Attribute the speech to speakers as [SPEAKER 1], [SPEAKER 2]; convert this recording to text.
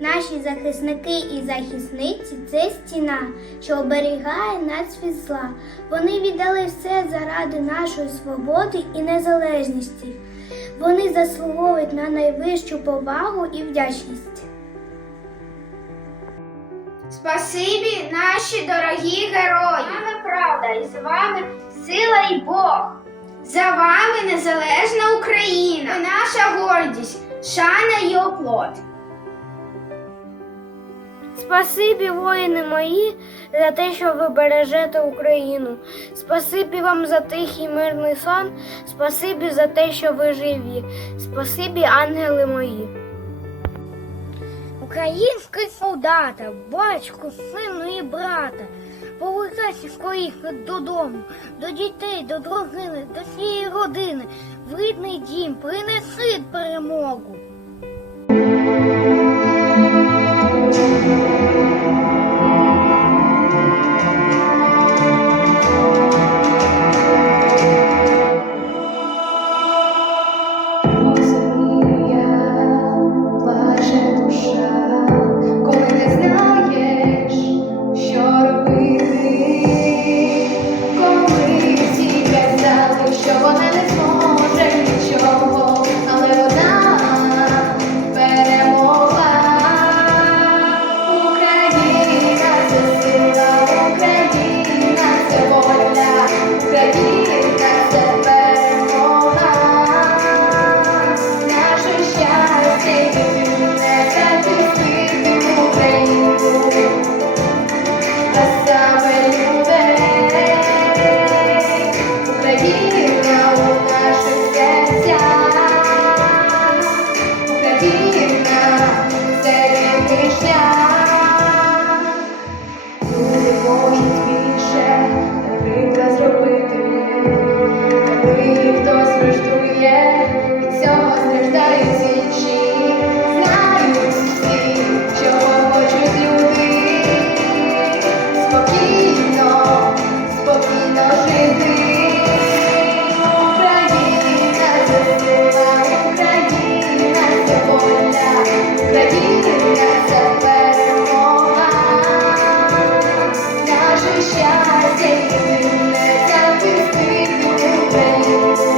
[SPEAKER 1] Наші захисники і захисниці це стіна, що оберігає нас від зла. Вони віддали все заради нашої свободи і незалежності. Вони заслуговують на найвищу повагу і вдячність.
[SPEAKER 2] Спасибі, наші дорогі герої! З вами правда, і з вами сила і Бог. За вами незалежна Україна, наша гордість, шана і оплот.
[SPEAKER 1] Спасибі, воїни мої, за те, що ви бережете Україну. Спасибі вам за тихий мирний сон. Спасибі за те, що ви живі. Спасибі, ангели мої. Український солдата, батько, сину і брата, повертайся скоріше додому, до дітей, до дружини, до всієї родини, в рідний дім, принеси перемогу. Thank you. Thank you.